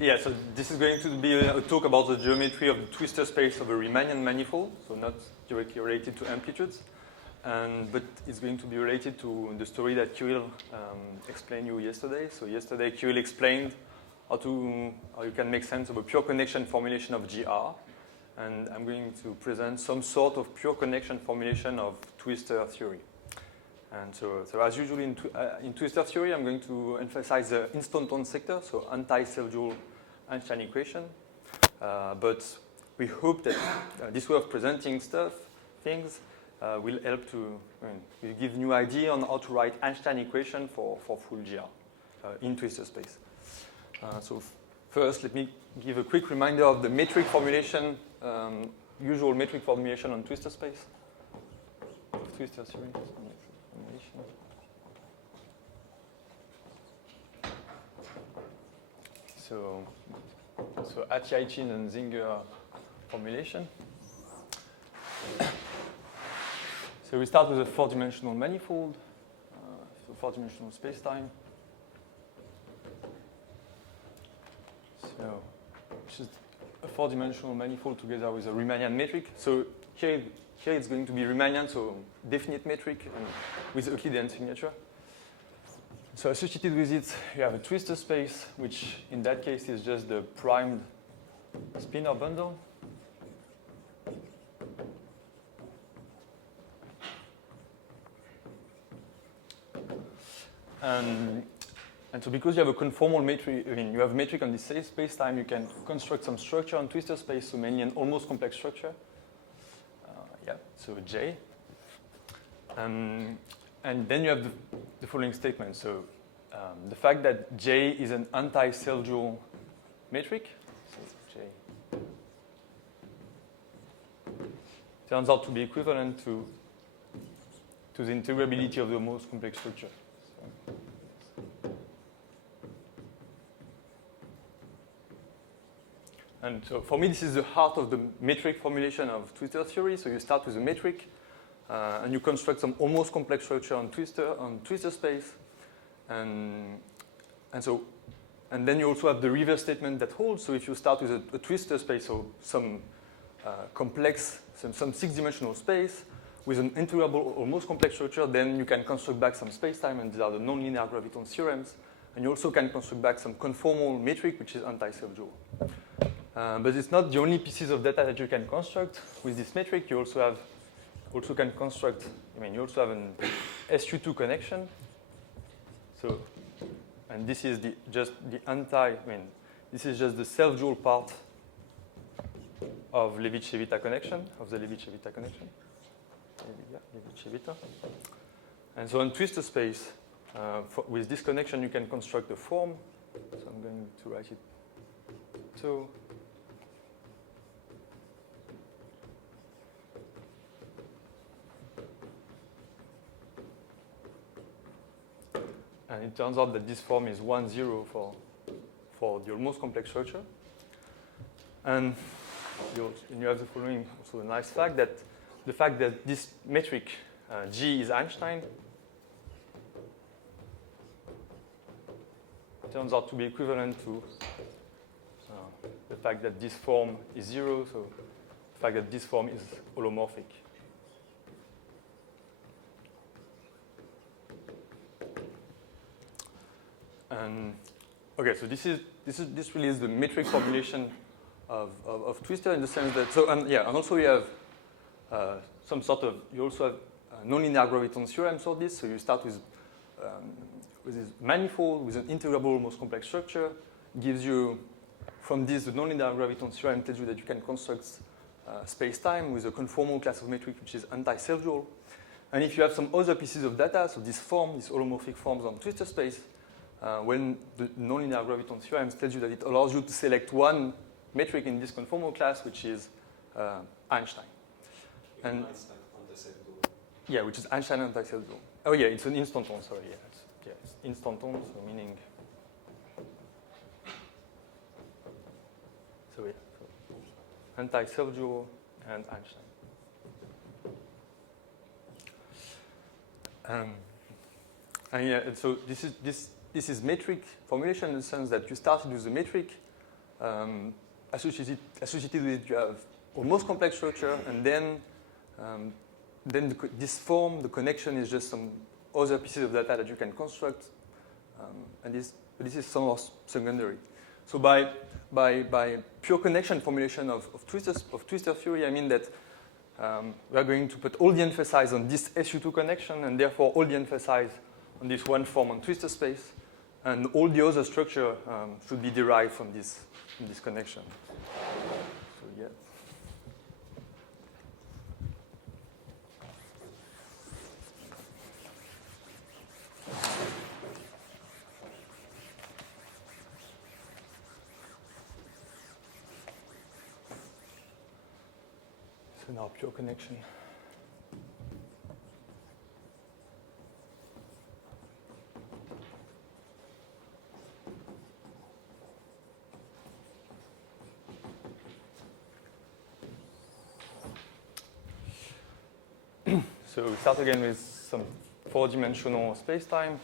Yeah, so this is going to be a talk about the geometry of the twistor space of a Riemannian manifold, so not directly related to amplitudes, but it's going to be related to the story that Kirill explained you yesterday. So yesterday Kirill explained how you can make sense of a pure connection formulation of GR, and I'm going to present some sort of pure connection formulation of twistor theory. And so as usual in twistor theory, I'm going to emphasize the instanton sector, so anti-self-dual Einstein equation. But we hope that this way of presenting things will help will give new idea on how to write Einstein equation for full GR in twistor space. So first, let me give a quick reminder of the metric formulation, usual metric formulation on twistor space. Twistor theory. So Atiaichin and Zinger formulation. So we start with a four-dimensional manifold, so four-dimensional space-time. So which is a four-dimensional manifold together with a Riemannian metric. So here it's going to be Riemannian, so definite metric and with Euclidean signature. So associated with it, you have a twistor space, which in that case is just the primed spinor bundle. And so because you have a conformal metric, you have a metric on this space-time, you can construct some structure on twistor space, so mainly an almost complex structure. So J. And then you have the following statement. So the fact that J is an anti-self-dual metric, so J turns out to be equivalent to the integrability of the most complex structure. And so for me, this is the heart of the metric formulation of twistor theory. So you start with a metric, and you construct some almost complex structure on twistor space, and then you also have the reverse statement that holds. So if you start with a twistor space, so some complex, some six-dimensional space with an integrable almost complex structure, then you can construct back some space-time, and these are the nonlinear Graviton theorems. And you also can construct back some conformal metric, which is anti-self-dual. But it's not the only pieces of data that you can construct with this metric. You also can construct. You also have an SU2 connection. So, and this is this is just the self-dual part of Levi-Civita connection, of the Levi-Civita connection. Levi-Civita. And so in twistor space, with this connection, you can construct a form. So I'm going to write it. So. And it turns out that this form is 1, 0 for the almost complex structure. And you have the following, also a nice fact, that the fact that this metric, G, is Einstein, turns out to be equivalent to the fact that this form is 0, so the fact that this form is holomorphic. Okay, so this really is the metric formulation of twistor in the sense that and also you have you also have nonlinear Graviton theorems for this. So you start with this manifold with an integrable almost complex structure. Gives you from this the nonlinear Graviton theorem tells you that you can construct space-time with a conformal class of metric which is anti-self-dual. And if you have some other pieces of data, so these holomorphic forms on twistor space. When the nonlinear Graviton theorem tells you that it allows you to select one metric in this conformal class, which is Einstein. And Einstein anti-self-dual. Yeah, which is Einstein anti-self-dual. Oh yeah, it's an instanton, sorry. Yeah, it's instanton, so meaning. So yeah, anti-self-dual and Einstein. And yeah, and so this is metric formulation in the sense that you started with the metric, associated with it, you have almost complex structure, and then this form, the connection, is just some other pieces of data that you can construct, and this is somewhat secondary. So by pure connection formulation of twistor theory, I mean that we are going to put all the emphasis on this SU2 connection, and therefore all the emphasis on this one form on twistor space, and all the other structure should be derived from this connection. So yeah. So now pure connection. So we start again with some four-dimensional space-time.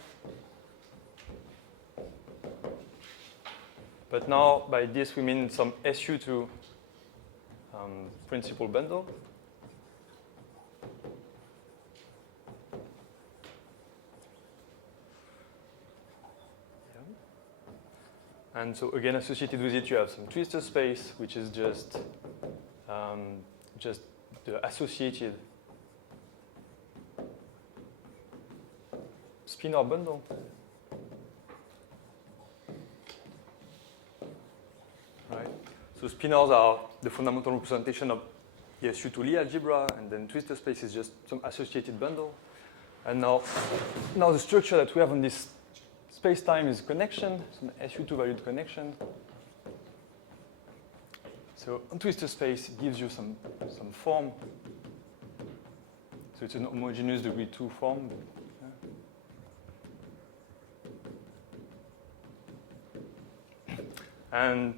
But now, by this, we mean some SU2 principal bundle. Yeah. And so, again, associated with it, you have some twistor space, which is just the associated spinor bundle. Right. So spinors are the fundamental representation of the SU2 Lie algebra, and then twistor space is just some associated bundle. And now the structure that we have on this space-time is connection, some SU2 valued connection. So on twistor space, it gives you some form. So it's an homogeneous degree 2 form. And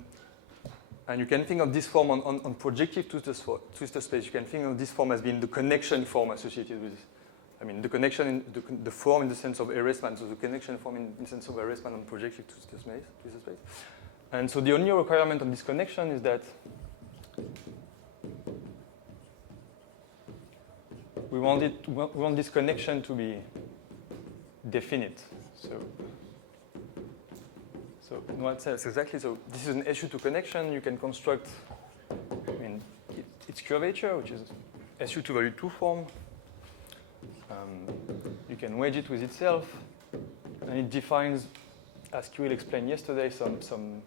you can think of this form on projective twistor space. You can think of this form as being the connection form associated with, the connection, the form in the sense of erasement. So the connection form in the sense of erasement on projective twistor space. And so the only requirement of this connection is that we want this connection to be definite. So in one sense, exactly. So this is an SU2 connection. You can construct, its curvature, which is SU2 value 2 form. You can wedge it with itself, and it defines, as Kirill explained yesterday, some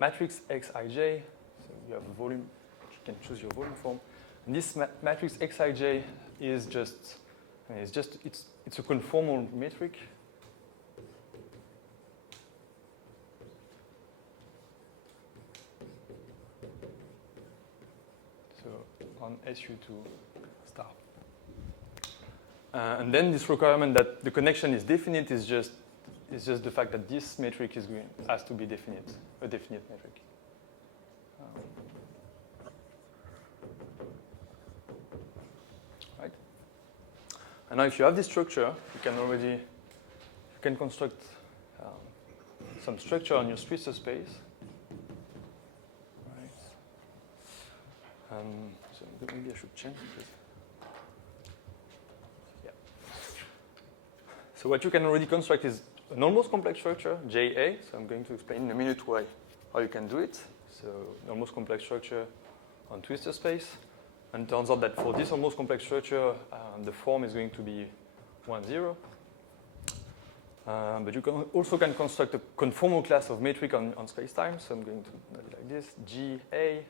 matrix Xij. So you have a volume. You can choose your volume form. And this matrix Xij is it's a conformal metric. On SU2 star. And then this requirement that the connection is definite is just the fact that this metric has to be definite, a definite metric. Right? And now if you have this structure, you can construct some structure on your twistor space. So maybe I should change this. Yeah. So what you can already construct is an almost complex structure, JA. So I'm going to explain in a minute how you can do it. So an almost complex structure on twistor space. And it turns out that for this almost complex structure, the form is going to be 1, 0. But you also can construct a conformal class of metric on space-time. So I'm going to do it like this, GA.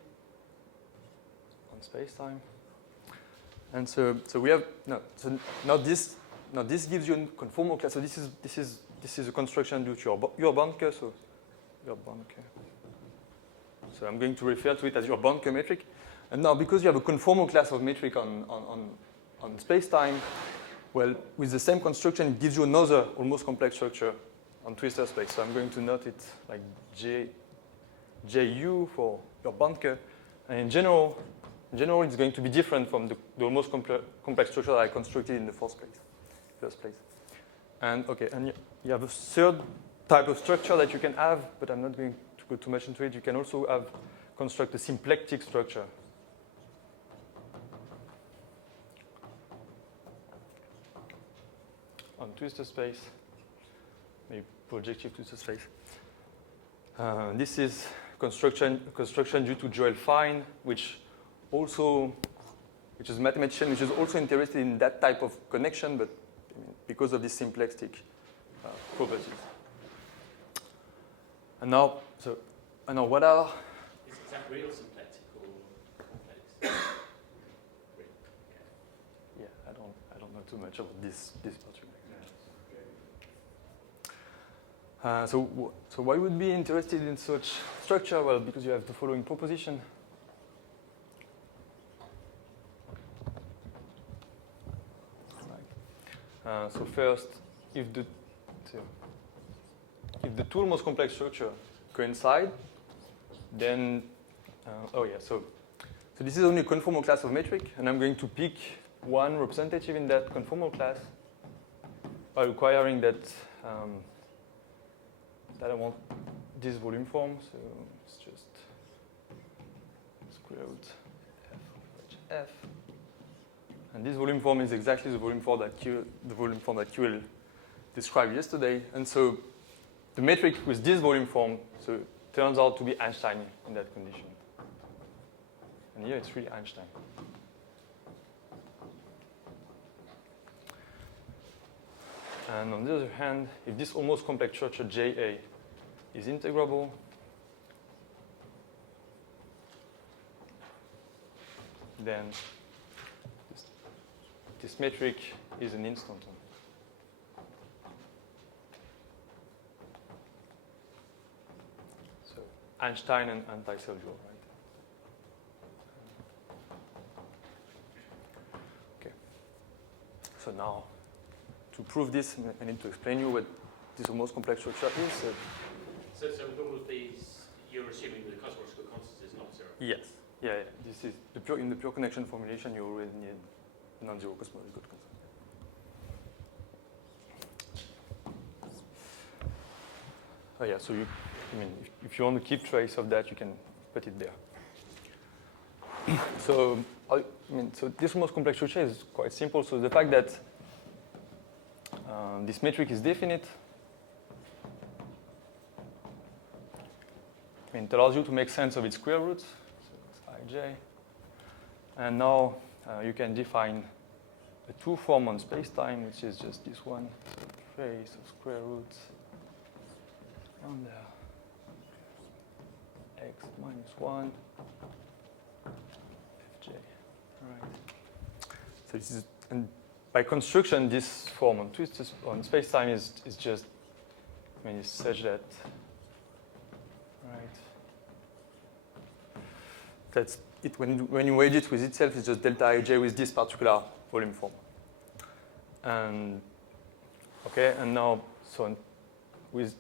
Space-time, and so we have now this gives you a conformal class. So this is a construction due to your Banke. So your Banke. So I'm going to refer to it as your Banke metric. And now because you have a conformal class of metric on space-time, well, with the same construction, it gives you another almost complex structure on twistor space. So I'm going to note it like JU for your Banke, and in general, it's going to be different from the almost complex structure that I constructed in the first place. And okay, and you have a third type of structure that you can have, but I'm not going to go too much into it, you can also construct a symplectic structure. On twistor space, maybe projective twistor space. This is construction due to Joel Fine, which is a mathematician which is also interested in that type of connection, but because of this symplectic properties. And now, what are? Is that real symplectic or complex? Yeah, I don't know too much about this particular. So why would be interested in such structure? Well, because you have the following proposition. So first, if the two most complex structure coincide, then so this is only a conformal class of metric, and I'm going to pick one representative in that conformal class by requiring that I want this volume form. So it's just square root f of h f. And this volume form is exactly the volume form that QL described yesterday. And so the metric with this volume form turns out to be Einstein in that condition. And here it's really Einstein. And on the other hand, if this almost complex structure JA is integrable, then this metric is an instanton. So Einstein and anti-Seljour, right? Okay. So now, to prove this, I need to explain you what this most complex structure is. So with all of these, you're assuming the cosmological constant is not zero? Yes. Yeah. This is in the pure connection formulation, you already need non-zero cosmological constant. Oh yeah. So if you want to keep trace of that, you can put it there. So this most complex structure is quite simple. So the fact that this metric is definite, it allows you to make sense of its square roots, so it's ij. And now you can define a two-form on space-time, which is just this one, so trace of square roots under x minus 1 fj. Right. So this is, and by construction, this form on twistors on space-time is just, it's such that, right? That's it. When you weight it with itself, it's just delta ij with this particular volume form. And okay, and now with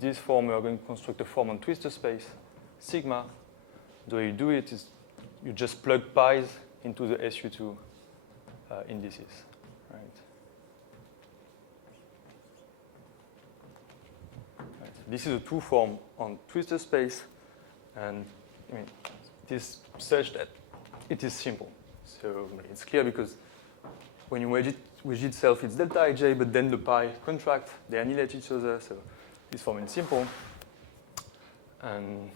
this form, we are going to construct a form on twistor space, sigma. The way you do it is you just plug pi's into the SU2 indices, right? Right. So this is a two form on twistor space, and this such that it is simple. So it's clear because when you wedge it with itself, it's delta ij, but then the pi contract, they annihilate each other. So this form is simple. And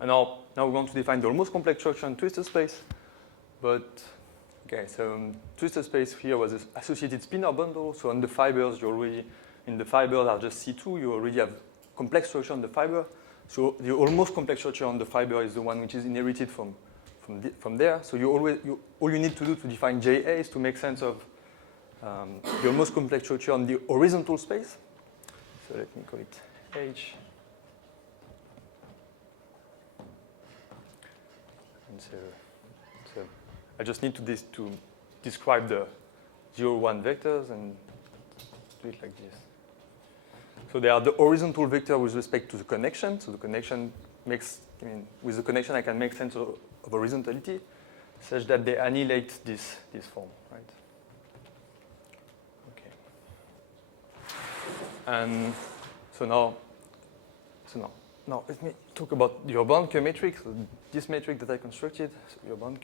now we want to define the almost complex structure in twistor space. But okay, so twistor space here was an associated spinor bundle. So on the fibers, the fibers are just C2. You already have complex structure on the fiber. So the almost complex structure on the fiber is the one which is inherited from there. So all you need to do to define JA is to make sense of the almost complex structure on the horizontal space. So let me call it H. And so I just need to describe the 0, 1 vectors and do it like this. So they are the horizontal vector with respect to the connection. So the connection makes, with the connection I can make sense of horizontality such that they annihilate this form, right? Okay. And so now So now let me talk about your Urban metric. So this metric that I constructed, so Urban.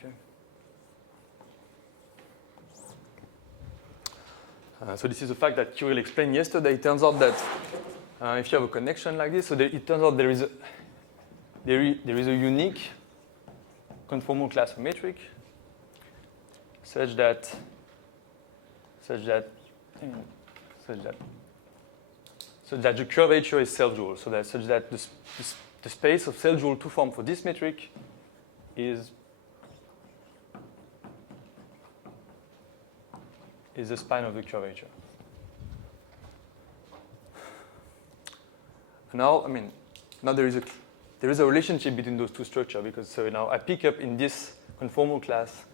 So this is a fact that Kirill explained yesterday. It turns out that if you have a connection like this, so it turns out there is a unique conformal class of metric such that the curvature is self-dual. So that such that the space of self-dual to form for this metric is the span of the curvature. Now, now there is a relationship between those two structures, because so now I pick up in this conformal class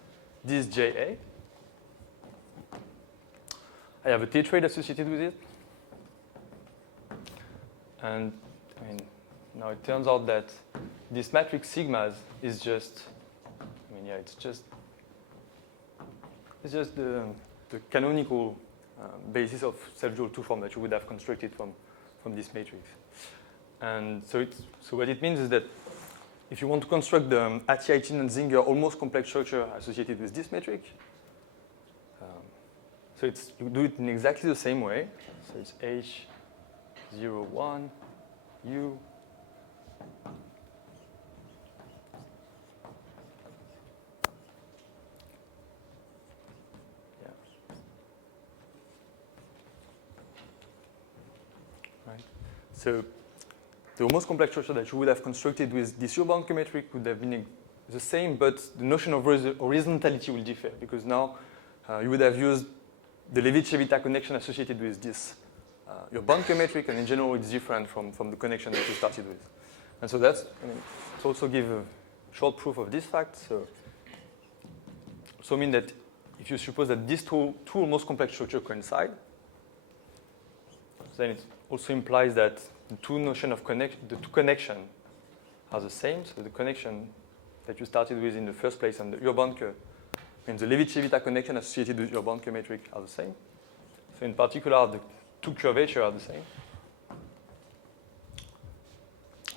this JA. I have a T-trade associated with it. And now it turns out that this matrix sigmas is just, it's just the canonical basis of self-dual 2 form that you would have constructed from this matrix. And so what it means is that if you want to construct the Ati-Aitin and Zinger almost complex structure associated with this metric, so you do it in exactly the same way. So it's H0, 1, U. Yeah. Right. So the almost complex structure that you would have constructed with this Urban metric would have been the same, but the notion of horizontality will differ, because now you would have used the Levi-Civita connection associated with this Urban metric, and in general it's different from the connection that you started with. And so that's, let's also give a short proof of this fact. So also mean that if you suppose that these two almost complex structures coincide, then it also implies that the two notion of the two connection are the same. So the connection that you started with in the first place and the Urban and the Levi-Civita connection associated with Urban metric are the same. So in particular, the two curvatures are the same.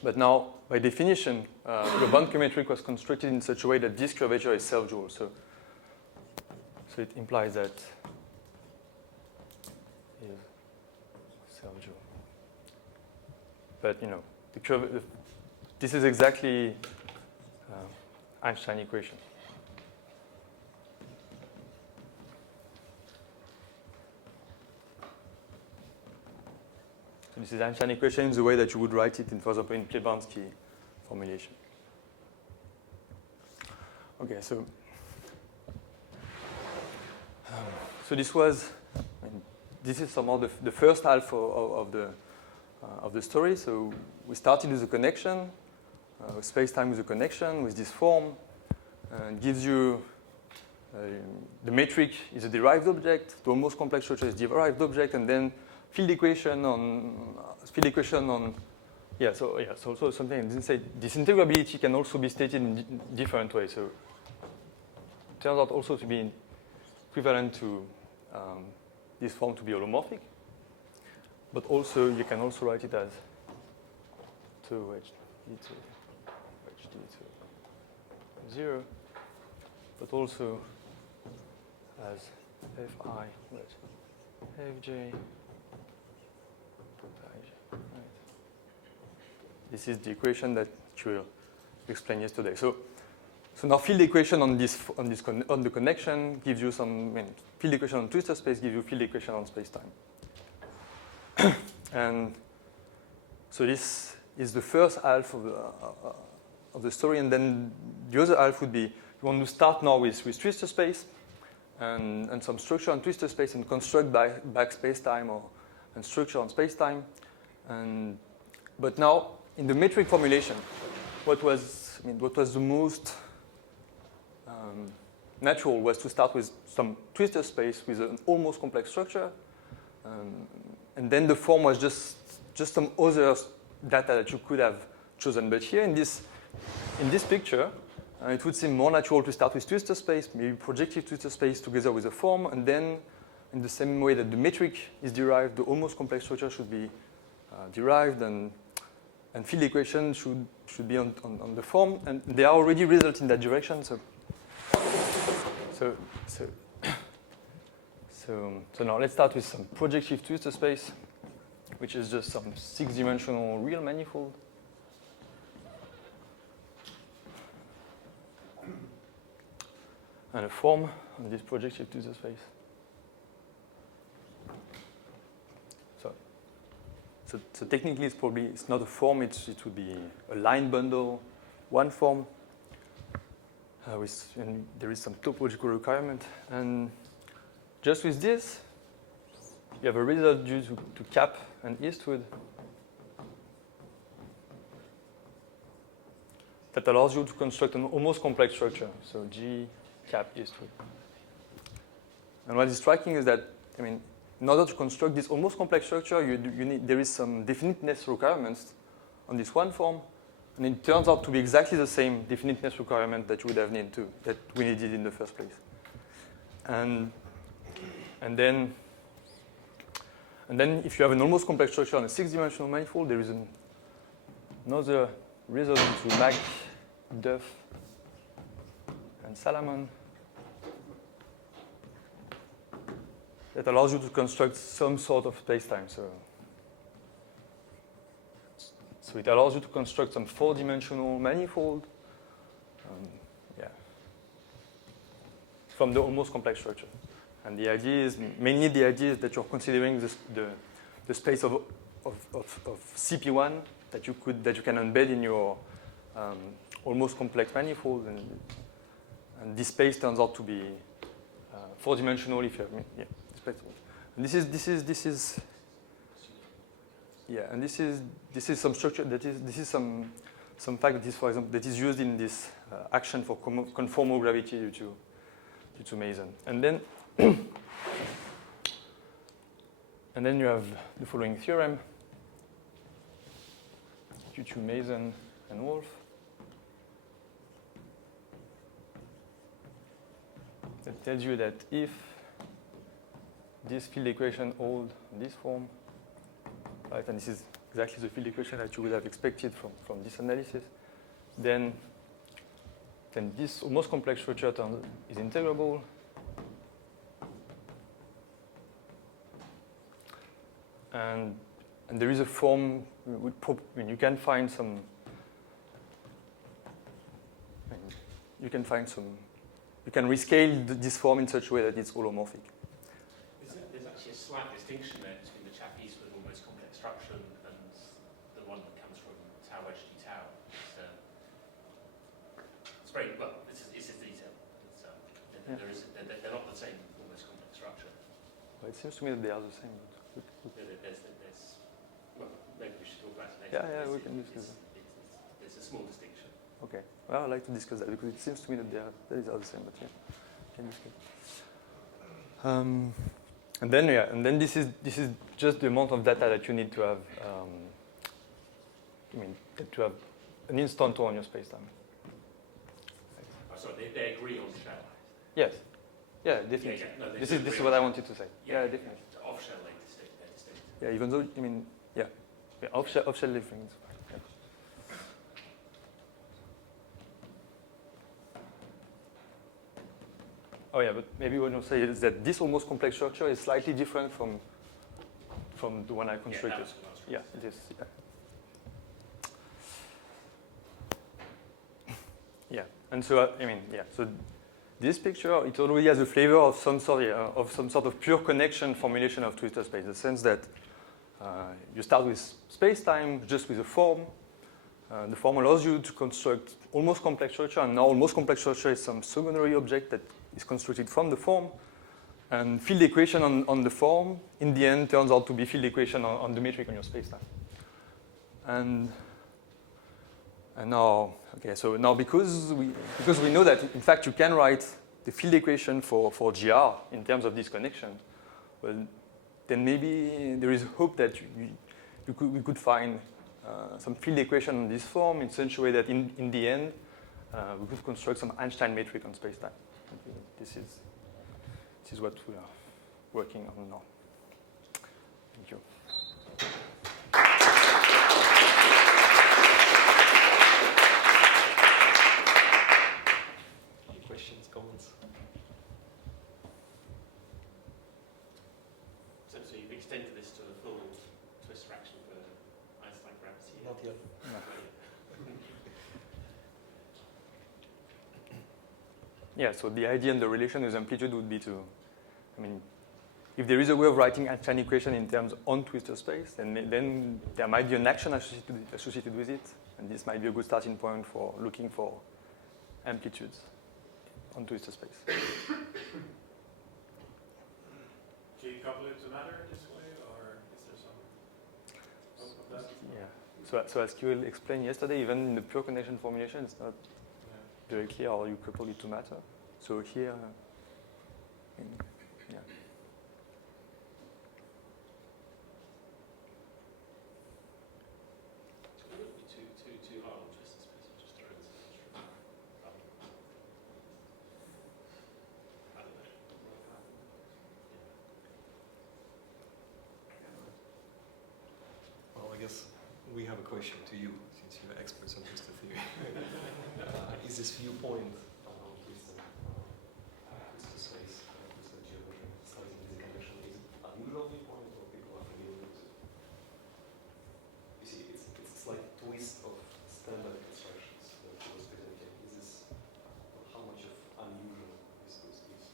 But now, by definition, Urban metric was constructed in such a way that this curvature is self-dual. So it implies that is self-dual. But this is exactly Einstein equation. So this is Einstein equation in the way that you would write it in, for example, in Plebanski formulation. Okay, so this is somehow the first half of the story. So we started with a connection, space-time with a connection with this form, and gives you the metric is a derived object, the almost complex structure is derived object, and then field equation on so also something I didn't say. This integrability can also be stated in different ways. So it turns out also to be equivalent to this form to be holomorphic, but also you can also write it as 2 HD2 HD2 0, but also as Fi Fj. This is the equation that Kirill explained yesterday. So now field equation on the connection gives you some field equation on twistor space gives you field equation on space-time. And so this is the first half of the story, and then the other half would be you want to start now with twistor space and some structure on twistor space and construct back space-time and structure on space-time. But now in the metric formulation, what was the most natural was to start with some twistor space with an almost complex structure, and then the form was just some other data that you could have chosen. But here in this picture, it would seem more natural to start with twistor space, maybe projective twistor space together with a form, and then in the same way that the metric is derived, the almost complex structure should be derived, and and field equation should be on the form, and there are already results in that direction. So now let's start with some projective twistor space, which is just some 6-dimensional real manifold. And a form on this projective twistor space. So technically, it's not a form. It would be a line bundle, one form. And there is some topological requirement, and just with this, you have a result due to Cap and Eastwood that allows you to construct an almost complex structure. So G, Cap, Eastwood. And what is striking is that, in order to construct this almost complex structure, there is some definiteness requirements on this one form, and it turns out to be exactly the same definiteness requirement that you would have that we needed in the first place. And then if you have an almost complex structure on a 6-dimensional manifold, there is another result to Mac, Duff, and Salomon that allows you to construct some sort of space-time. So it allows you to construct some 4-dimensional manifold, from the almost complex structure. And the idea is that you're considering the space of CP1 that you can embed in your almost complex manifold, and this space turns out to be 4-dimensional if you have this space. And this is some structure this is some fact that is, for example, that is used in this action for conformal gravity due to Mason. And then you have the following theorem due to Mason and Wolf that tells you that if this field equation holds this form, right, and this is exactly the field equation that you would have expected from this analysis, then this almost complex structure is integrable. And there is a form, you can find some, you can rescale this form in such a way that it's holomorphic. There's actually a slight distinction there between the chap Eastwood almost complex structure and the one that comes from tau HD tau. It's very, well, it's a detail. They're not the same almost complex structure. Well, it seems to me that they are the same. Well, maybe we should talk about it later. Yeah, we can discuss it. There's a small distinction. Okay. Well, I'd like to discuss that because it seems to me that they are the same, but yeah, can discuss. And then this is just the amount of data that you need to have. To have an instantor on your spacetime. Oh, sorry, they agree on shell. Yes. Yeah, definitely. No, this is what I wanted to say. Yeah, definitely. Off shell, they're distinct. Yeah, even though off shell different. Yeah. Oh yeah, but maybe what I'll say is that this almost complex structure is slightly different from the one I constructed. Yeah, it is. Yeah, and so so this picture, it already has a flavor of some sort of pure connection formulation of twistor space, in the sense that you start with space-time just with a form. The form allows you to construct almost complex structure, and now almost complex structure is some secondary object that is constructed from the form. And field equation on the form, in the end, turns out to be field equation on the metric on your space-time. And now, okay, so now because we know that in fact you can write the field equation for GR in terms of this connection, well, then maybe there is hope that we could find some field equation on this form in such a way that in the end we could construct some Einstein metric on spacetime. This is what we are working on now. Thank you. yet. Yeah, so the idea and the relation with amplitude would be to, I mean, if there is a way of writing Einstein equation in terms on twistor space, then there might be an action associated with it, and this might be a good starting point for looking for amplitudes on twistor space. Do you couple it to matter this way, or is there some hope of that? Yeah. So as Kirill explained yesterday, even in the pure connection formulation, it's not very clear how you couple it to matter. So here, yeah. So it wouldn't be too hard on twistor space, just throw in some extra. I don't know. Well, I guess we have a question to you, since you're experts on twistor theory. Is this viewpoint on twistor space, twistor geometry, slicing the connection, is it unusual viewpoint, or people are familiar with it? You see, it's like twist of standard constructions that you was presenting. Is this, how much of unusual this twist is?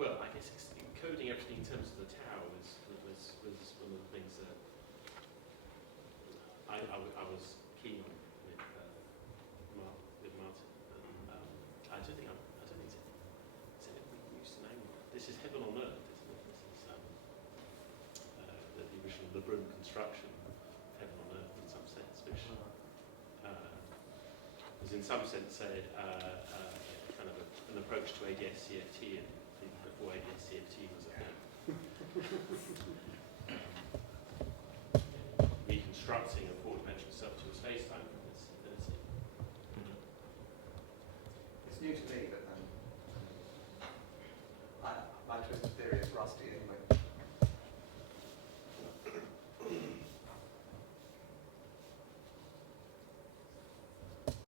Well, I guess encoding everything in terms of the tau was one of the things that I was keen on with Martin. I don't think it's we used to name it. This is heaven on earth, isn't it? This is the original Lebrun construction, heaven on earth in some sense, which was in some sense kind of an approach to ADS-CFT, and before ADS-CFT was a thing. Reconstructing a four-dimensional self-to a space-time from this infinity. It's new to me, but my twistor theory is rusty anyway.